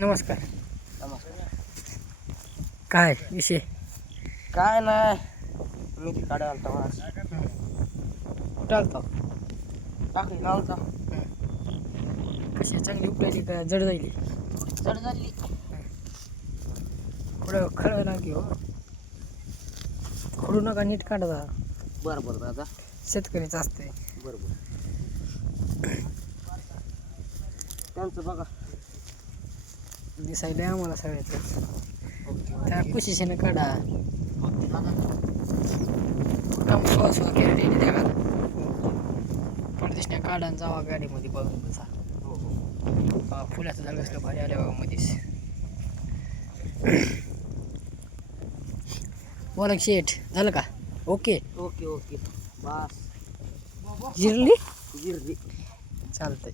नमस्कार. नमस्कार. काय विषय? काय नाही मी ती काढायला आलता? टाकली लावता कशी चांगली उपटायली का जड जायली चढ झाली. थोडं खळ ना की हो. खोडू नका नीट काढा बरं बरं दादा. शेतकरीचं असतंय. बरं बरं. त्यांचं बघा. दिसायला आम्हाला सगळ्याच त्या कुशीशीनं काढा. ओके दादा. काम पाऊस वगैरे डेली त्या परदेशने काढा जावा गाडीमध्ये बघून बसा. हो हो हा, फुलाचं झाड कसलं भारी आल्या बघा मध्येच बोला शेठ झालं का? ओके? Okay okay. बस. जिरली? गिरली चालतंय.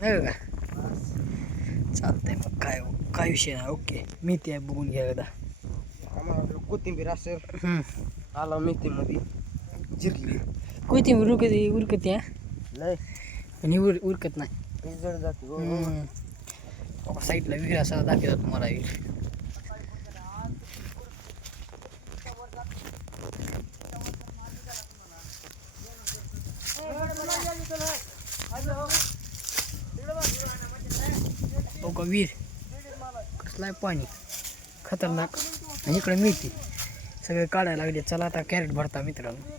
नाही का? चालतंय मग काय काय विषय नाही. ओके. मी ते बघून घ्या एकदा. आम्हाला कोथिंबीर असेल. आला मेथीमध्ये. जिरली. कोथिंबीर उरकत उरकत या लय आणि उर उरकत नाही. जड जाते हो. हम्म. साईडला विहीर असा दाखवतात तुम्हाला विहीर हो का विहीर? कसला आहे पाणी? खतरनाक. आणि इकडे मिळते. सगळे काढायला लागले. चला आता कॅरेट भरता मित्रांनो.